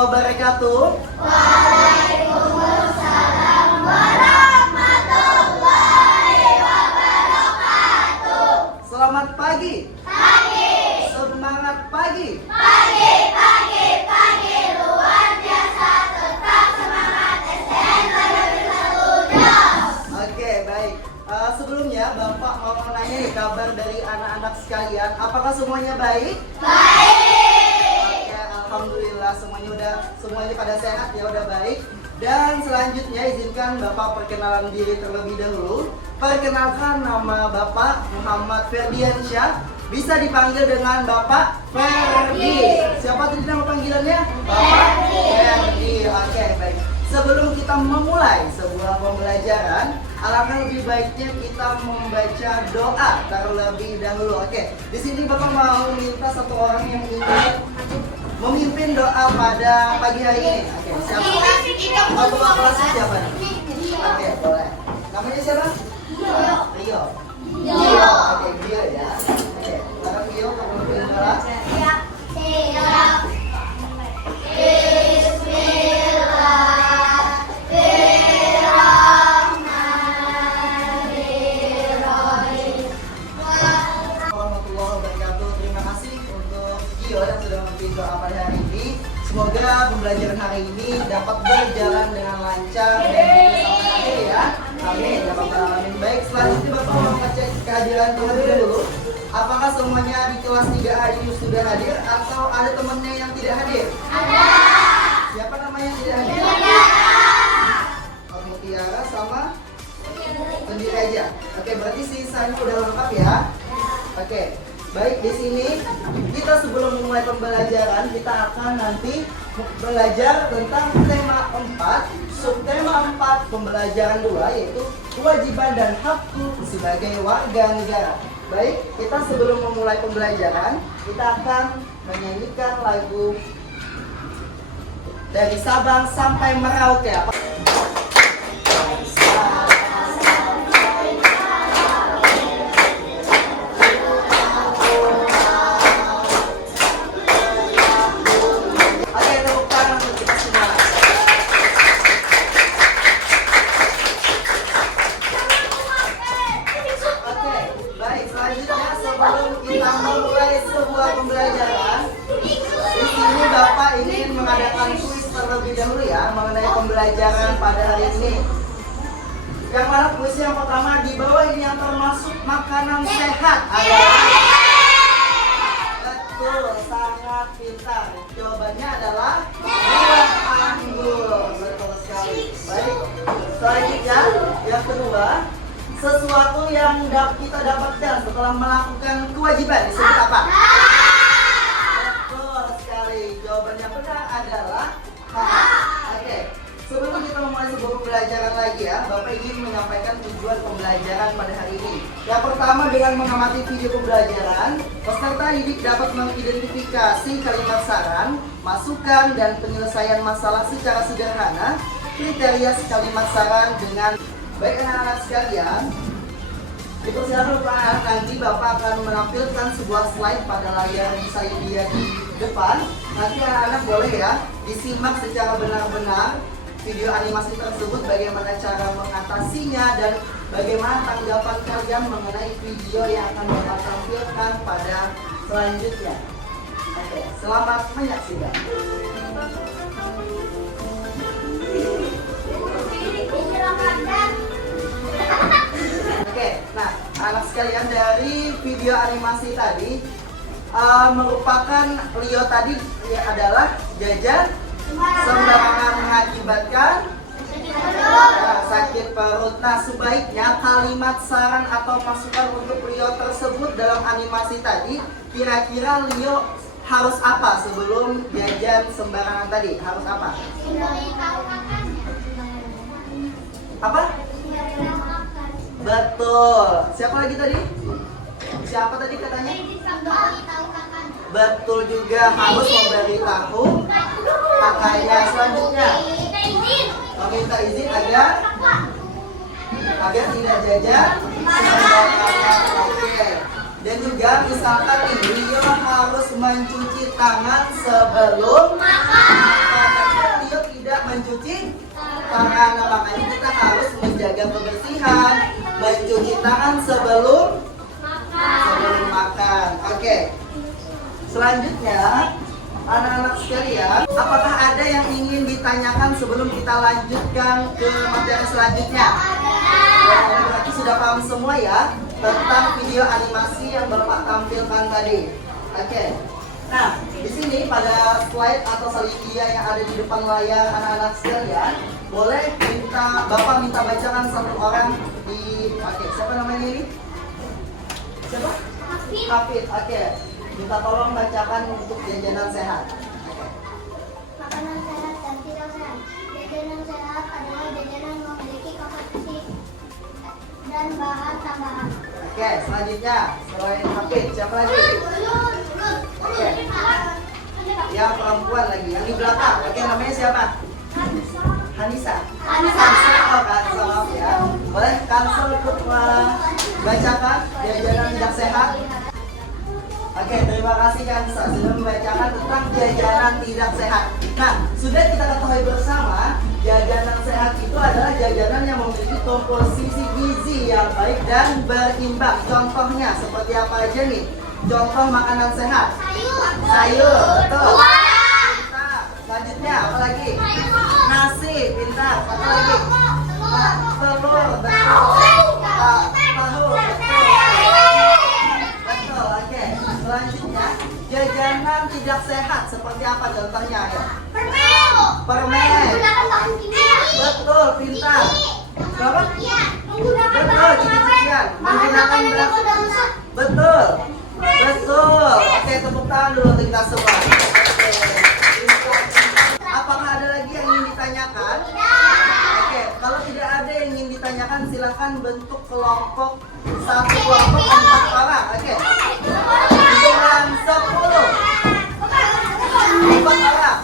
warahmatullahi wabarakatuh. Waalaikumsalam warahmatullahi wabarakatuh. Selamat pagi. Pagi. Semangat pagi. Pagi, pagi, pagi. Luar biasa. Tetap semangat. STM lebih seludas. Oke, baik. Sebelumnya Bapak mau menanya nih kabar dari anak-anak sekalian. Apakah semuanya baik? Baik. Oke, alhamdulillah semuanya pada sehat ya, udah baik. Dan selanjutnya izinkan Bapak perkenalan diri terlebih dahulu. Perkenalkan, nama Bapak Muhammad Ferdiansyah. Bisa dipanggil dengan Bapak Ferdi. Siapa tadi nama panggilannya? Bapak Ferdi. Oke, baik. Sebelum kita memulai sebuah pembelajaran, alangkah lebih baiknya kita membaca doa terlebih dahulu. Oke, di sini Bapak mau minta satu orang yang ingin memimpin doa pada pagi hari ini. Oke, siapa? Ketua kelasnya siapa nih? Oke, boleh. Namanya siapa? Rio. Rio. Oke, Rio ya. Oke, silakan Rio kamu memimpin doa. Siap. Warahmatullahi wabarakatuh. Terima kasih untuk Gio yang sudah memimpin doa pada hari ini. Semoga pembelajaran hari ini dapat berjalan dengan lancar dan juga sampai akhir ya. Amin. Dapat beralamin baik. Selanjutnya Bapak mau ngecek kehadiran terlebih dahulu. Apakah semuanya di kelas 3A ini sudah hadir atau ada temannya yang tidak hadir? Ada. Siapa namanya yang tidak hadir? Kamu Tiara sama sendiri aja. Oke, berarti sisanya udah lengkap ya. Oke, baik, di sini kita sebelum memulai pembelajaran kita akan nanti belajar tentang tema 4, subtema 4 pembelajaran 2 yaitu kewajiban dan hakku sebagai warga negara. Baik, kita sebelum memulai pembelajaran kita akan menyanyikan lagu dari Sabang sampai Merauke. Apa? Pembelajaran pada hari ini. Yang mana kuis yang pertama di bawah ini yang termasuk makanan sehat adalah betul, sangat pintar. Jawabannya adalah buah anggur. Betul sekali. Baik. Selanjutnya yang kedua, sesuatu yang kita dapatkan setelah melakukan kewajiban disebut apa? Betul sekali. Jawabannya benar adalah hak. Oke. Sebelum kita memulai sebuah pembelajaran lagi ya, Bapak ingin menyampaikan tujuan pembelajaran pada hari ini. Yang pertama, dengan mengamati video pembelajaran, peserta didik dapat mengidentifikasi kalimat saran, masukan, dan penyelesaian masalah secara sederhana. Kriteria kalimat saran dengan baik anak-anak sekalian. Dipersilakan untuk anak-anak, nanti Bapak akan menampilkan sebuah slide pada layar saya dia di depan. Nanti anak-anak boleh ya disimak secara benar-benar video animasi tersebut, bagaimana cara mengatasinya dan bagaimana tanggapan kalian mengenai video yang akan Bapak tampilkan pada selanjutnya. Oke, selamat menyaksikan. Oke, nah anak sekalian, dari video animasi tadi merupakan Leo tadi ya, adalah jajan sembarangan mengakibatkan sakit perut. Nah, sebaiknya kalimat saran atau masukan untuk Leo tersebut dalam animasi tadi, kira-kira Leo harus apa sebelum jajan sembarangan tadi? Harus apa? Apa? Betul. Siapa lagi tadi? Siapa tadi katanya? Betul juga, harus memberitahu kakaknya. Selanjutnya meminta izin agar tidak jajan sembarangan. Oke. Dan juga misalkan nih, Rio harus mencuci tangan sebelum makan. Rio tidak mencuci tangan, nah, makanya kita harus menjaga kebersihan, mencuci tangan sebelum makan. Oke. Selanjutnya, anak-anak sekalian, apakah ada yang ingin ditanyakan sebelum kita lanjutkan ke materi selanjutnya? Berarti sudah paham semua ya tentang video animasi yang Bapak tampilkan tadi. Oke. Nah, di sini pada slide atau salivia yang ada di depan layar anak-anak sekalian, boleh Bapak minta bacakan satu orang di. Oke, siapa namanya ini? Siapa? Hafid. Oke. Minta tolong bacakan untuk jajanan sehat. Makanan sehat dan tidak sehat. Jajanan sehat adalah jajanan yang memiliki komposisi dan bahan tambahan. Oke, selanjutnya selain Hafid, siapa lagi? Oke. Yang perempuan lagi, yang di belakang. Oke, namanya siapa? Hanisa. Oh, Kansel, maaf ya. Boleh Kansel ikut bacakan jajanan tidak sehat? Oke, terima kasih Kansel sudah membacakan tentang jajanan tidak sehat. Nah, sudah kita ketahui bersama, jajanan sehat itu adalah jajanan yang memiliki komposisi gizi yang baik dan berimbang. Contohnya seperti apa aja nih? Contoh makanan sehat. Sayur, betul. Pintar. Selanjutnya apa lagi? Nasi, pintar. Apa lagi? Telur, betul. Tahu, betul. Betul, oke. Selanjutnya, jajanan tidak sehat seperti apa contohnya ya? Permen. Betul, pintar. Berapa? Betul, cicilan. Menggunakan berapa? Betul. Betul. Oke, tepuk tangan dulu untuk kita semua. Apakah ada lagi yang ingin ditanyakan? Oke, kalau tidak ada yang ingin ditanyakan, silakan bentuk kelompok. Satu kelompok 4 orang. Oke. Hitungan 10. 4 orang.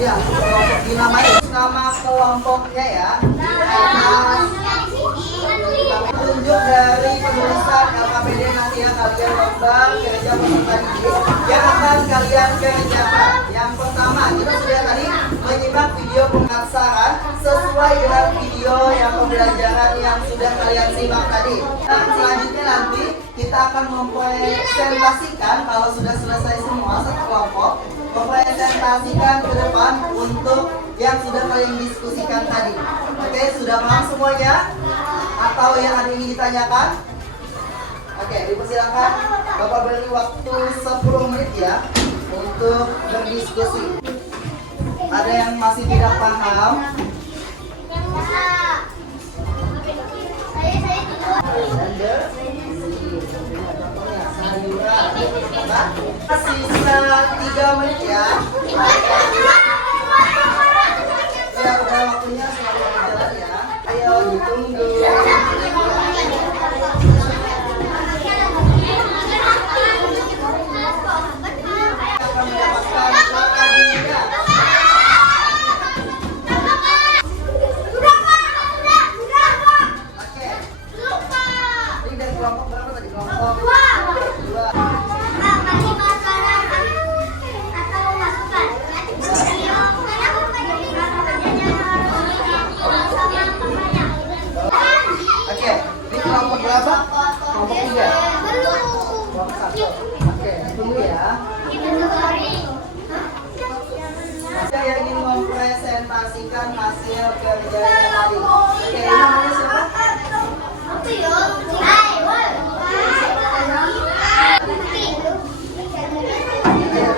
Ya, kelompok dinamai. Nama kelompoknya ya. Tunjuk dari penulisan LKPD nanti yang kalian lomba kerja peserta didik yang akan kalian kerjakan. Yang pertama, kita sudah tadi menyimak video pemasaran sesuai dengan video yang pembelajaran yang sudah kalian simak tadi. Dan selanjutnya nanti kita akan mempresentasikan kalau sudah selesai semua satu kelompok, mempresentasikan ke depan untuk yang sudah kalian diskusikan tadi. Oke, sudah paham semuanya? Atau yang ada yang ingin ditanyakan? Oke, dipersilakan. Bapak beri waktu 10 menit ya untuk berdiskusi. Ada yang masih tidak paham? Sisa 3 menit ya. Ya, udah waktunya selalu berjalan ya. Ayo ditunggu. Akan mendapatkan hadiah. Oke. Ini dari kelompok berapa tadi? Kelompok 2. Oke, ini kelompok berapa? Kelompok 3. Kelompok 1. Oke, tunggu ya. Ada yang ingin mempresentasikan hasil kerjanya tadi. Oke, ini namanya siapa? Oke,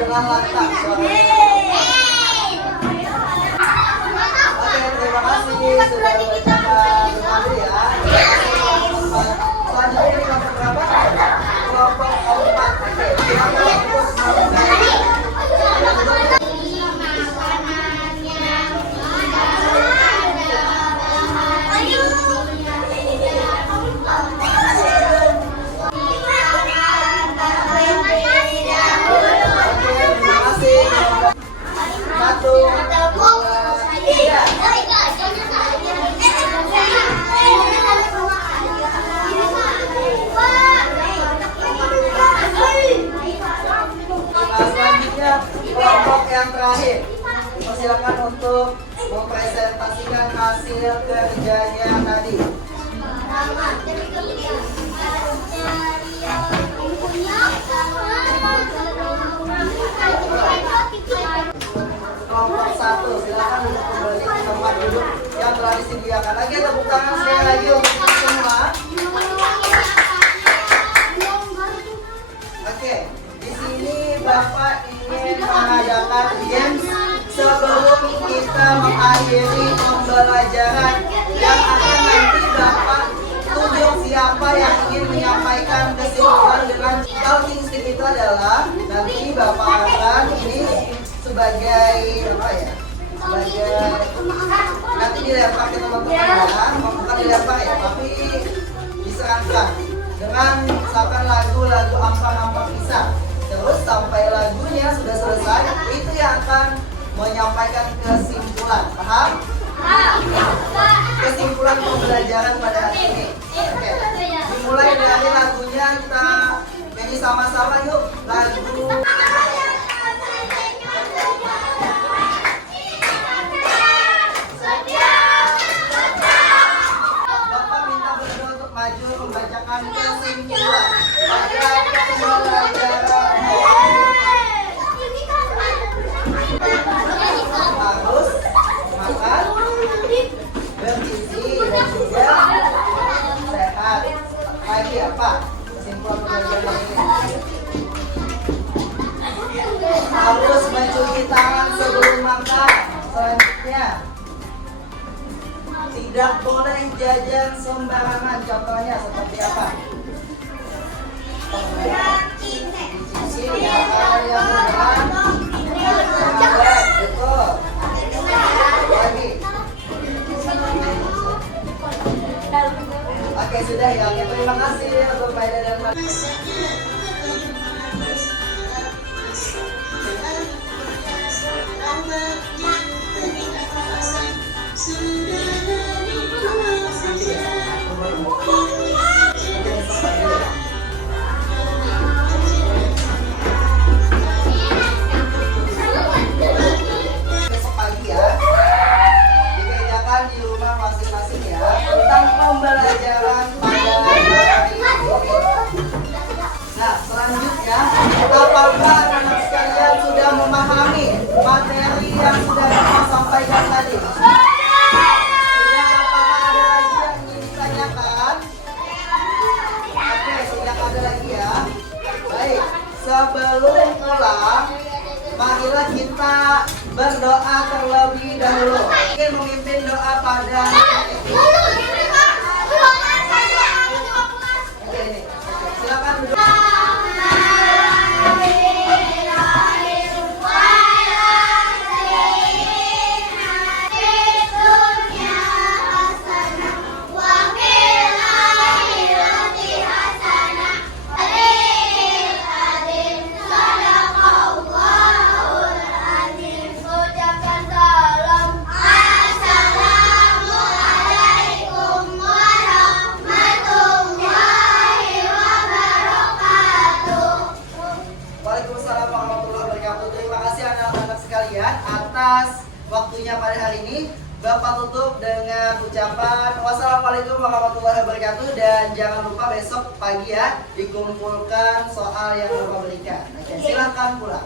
dengan lantang suaranya. Oke, terima kasih sudah membacakan tadi ya. Selanjutnya ini kelompok berapa? Kelompok 4. Oke, silakan untuk memulai. Terima kasih yang terakhir. Silakan untuk mempresentasikan hasil kerjanya tadi. Kelompok 1, silakan duduk kembali di tempat duduk yang telah disediakan. Lagi tepuk tangan sekali lagi untuk kita semua. Oke, di sini Bapak ingin mengadakan games sebelum kita mengakhiri pembelajaran yang akan nanti Bapak tunjuk siapa yang ingin menyampaikan kesimpulan dengan talking stick. Itu adalah nanti Bapak akan ini sebagai apa ya? Sebagai nanti dilempar ke teman-teman, bukan dilempar ya, tapi diserahkan dengan misalkan lagu-lagu ampang-ampang pisang. Terus sampai lagunya sudah selesai, itu yang akan menyampaikan kesimpulan. Paham? Kesimpulan pembelajaran pada hari ini. Oke. Dimulai dari lagunya, kita nyanyi sama-sama yuk. Lagu Bapak minta berdua untuk maju membacakan kesimpulan pada pembelajaran harus makan bergizi dan juga sehat. Lagi apa kesimpulan pembelajaran ini? Harus mencuci tangan sebelum makan. Selanjutnya, tidak boleh jajan sembarangan. Contohnya seperti apa? Cici makanan yang murah, betul. Lagi. Oke, sudah ya. Oke, terima kasih untuk faedah dan besok pagi ya, dikerjakan di rumah masing-masing ya, tentang pembelajaran pada hari ini. Nah, selanjutnya, apakah anak sekalian sudah memahami materi yang sudah kita sampaikan tadi? Sudah, apakah ada lagi yang ingin ditanyakan? Oke, sudah ada lagi ya. Baik, sebelum pulang, marilah kita berdoa terlebih dahulu. Mungkin memimpin doa pada hari ini. Oke, ini. Silakan duduk. Waalaikumsalam warahmatullahi wabarakatuh. Terima kasih anak-anak sekalian atas waktunya pada hari ini. Bapak tutup dengan ucapan wassalamualaikum warahmatullahi wabarakatuh, dan jangan lupa besok pagi ya dikumpulkan soal yang Bapak berikan. Oke, silakan pulang.